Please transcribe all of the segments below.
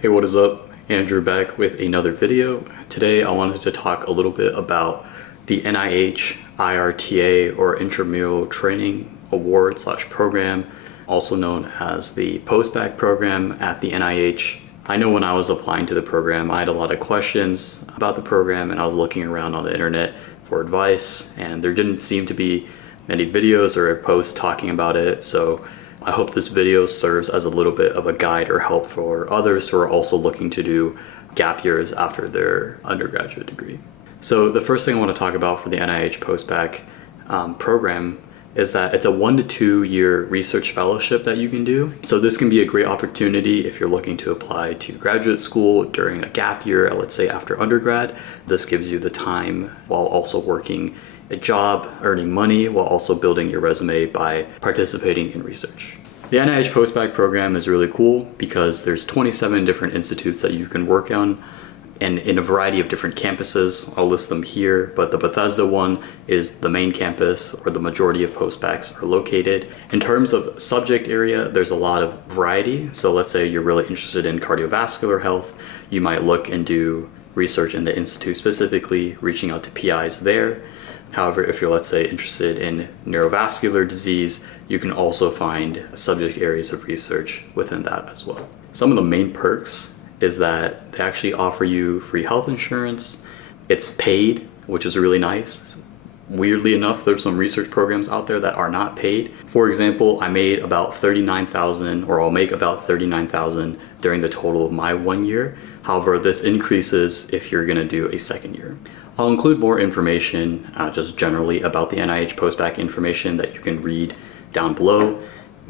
Hey, what is up? Andrew back with another video. Today I wanted to talk a little bit about the NIH IRTA or Intramural Training Award/program, also known as the Postbac program at the NIH. I know when I was applying to the program, I had a lot of questions about the program and I was looking around on the internet for advice, and there didn't seem to be many videos or posts talking about it. So I hope this video serves as a little bit of a guide or help for others who are also looking to do gap years after their undergraduate degree. So the first thing I want to talk about for the NIH Postbac program is that it's a 1 to 2 year research fellowship that you can do. So this can be a great opportunity if you're looking to apply to graduate school during a gap year, let's say after undergrad. This gives you the time while also working a job, earning money, while also building your resume by participating in research. The NIH Postbac program is really cool because there's 27 different institutes that you can work on and in a variety of different campuses. I'll list them here, but the Bethesda one is the main campus where the majority of postbacs are located. In terms of subject area, there's a lot of variety. So let's say you're really interested in cardiovascular health, you might look and do research in the institute specifically, reaching out to PIs there. However, if you're, let's say, interested in neurovascular disease, you can also find subject areas of research within that as well. Some of the main perks is that they actually offer you free health insurance. It's paid, which is really nice. Weirdly enough, there's some research programs out there that are not paid. For example, I made about $39,000, or I'll make about $39,000 during the total of my 1 year. However, this increases if you're gonna do a second year. I'll include more information just generally about the NIH Postbac information that you can read down below.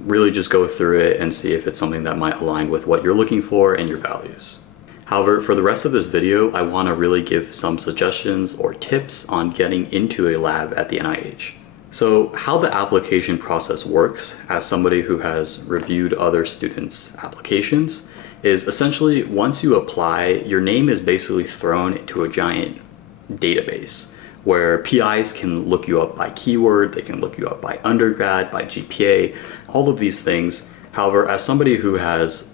Really just go through it and see if it's something that might align with what you're looking for and your values. However, for the rest of this video, I want to really give some suggestions or tips on getting into a lab at the NIH. So how the application process works, as somebody who has reviewed other students' applications, is essentially once you apply, your name is basically thrown into a giant database where PIs can look you up by keyword, they can look you up by undergrad, by GPA, all of these things. However, as somebody who has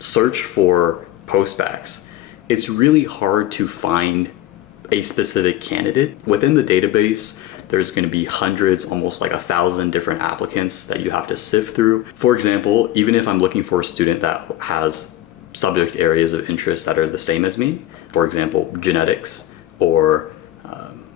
searched for postbacs, it's really hard to find a specific candidate. Within the database, there's going to be hundreds, almost like 1,000 different applicants that you have to sift through. For example, even if I'm looking for a student that has subject areas of interest that are the same as me, for example, genetics or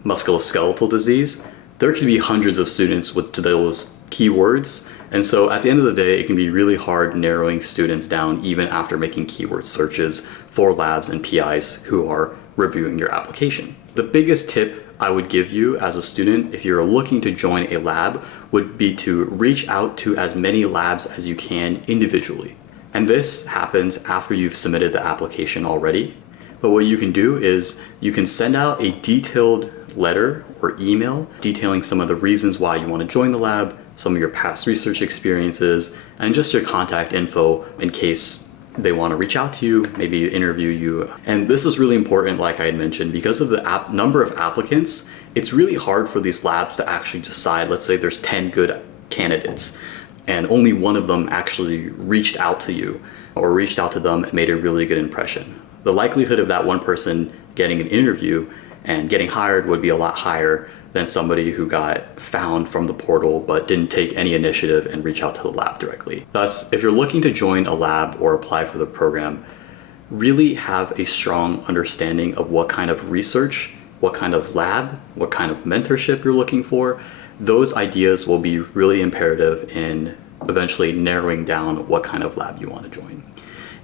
musculoskeletal disease, there can be hundreds of students with those keywords. And so at the end of the day, it can be really hard narrowing students down even after making keyword searches for labs and PIs who are reviewing your application. The biggest tip I would give you as a student if you're looking to join a lab would be to reach out to as many labs as you can individually. And this happens after you've submitted the application already. But what you can do is you can send out a detailed letter or email detailing some of the reasons why you want to join the lab, some of your past research experiences, and just your contact info in case they want to reach out to you, maybe interview you. And this is really important, like I had mentioned, because of the number of applicants, it's really hard for these labs to actually decide. Let's say there's 10 good candidates and only one of them actually reached out to you or reached out to them and made a really good impression. The likelihood of that one person getting an interview and getting hired would be a lot higher than somebody who got found from the portal but didn't take any initiative and reach out to the lab directly. Thus, if you're looking to join a lab or apply for the program, really have a strong understanding of what kind of research, what kind of lab, what kind of mentorship you're looking for. Those ideas will be really imperative in eventually narrowing down what kind of lab you want to join.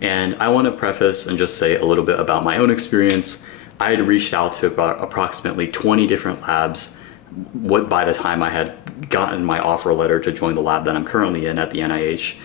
And I want to preface and just say a little bit about my own experience. I had reached out to about approximately 20 different labs by the time I had gotten my offer letter to join the lab that I'm currently in at the NIH.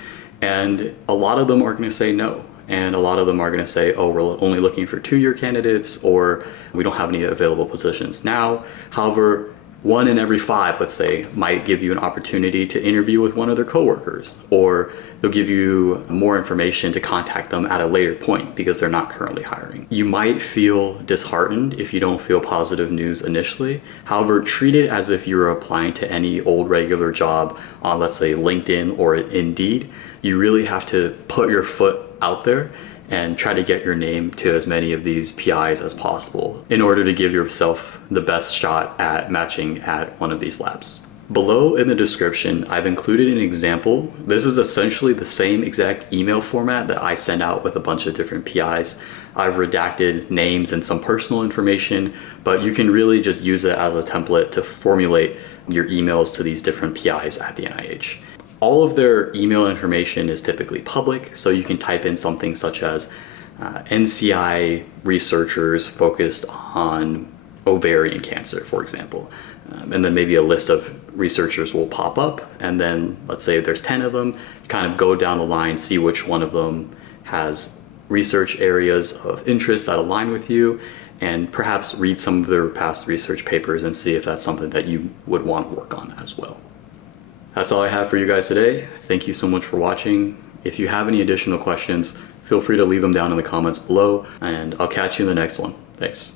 And a lot of them are going to say no. And a lot of them are going to say, oh, we're only looking for 2-year candidates, or we don't have any available positions now. However, 1 in every 5, let's say, might give you an opportunity to interview with one of their coworkers, or they'll give you more information to contact them at a later point because they're not currently hiring. You might feel disheartened if you don't feel positive news initially. However, treat it as if you're applying to any old regular job on, let's say, LinkedIn or Indeed. You really have to put your foot out there and try to get your name to as many of these PIs as possible in order to give yourself the best shot at matching at one of these labs. Below in the description, I've included an example. This is essentially the same exact email format that I send out with a bunch of different PIs. I've redacted names and some personal information, but you can really just use it as a template to formulate your emails to these different PIs at the NIH. All of their email information is typically public, so you can type in something such as NCI researchers focused on ovarian cancer, for example. And then maybe a list of researchers will pop up, and then let's say there's 10 of them, you kind of go down the line, see which one of them has research areas of interest that align with you, and perhaps read some of their past research papers and see if that's something that you would want to work on as well. That's all I have for you guys today. Thank you so much for watching. If you have any additional questions, feel free to leave them down in the comments below, and I'll catch you in the next one. Thanks.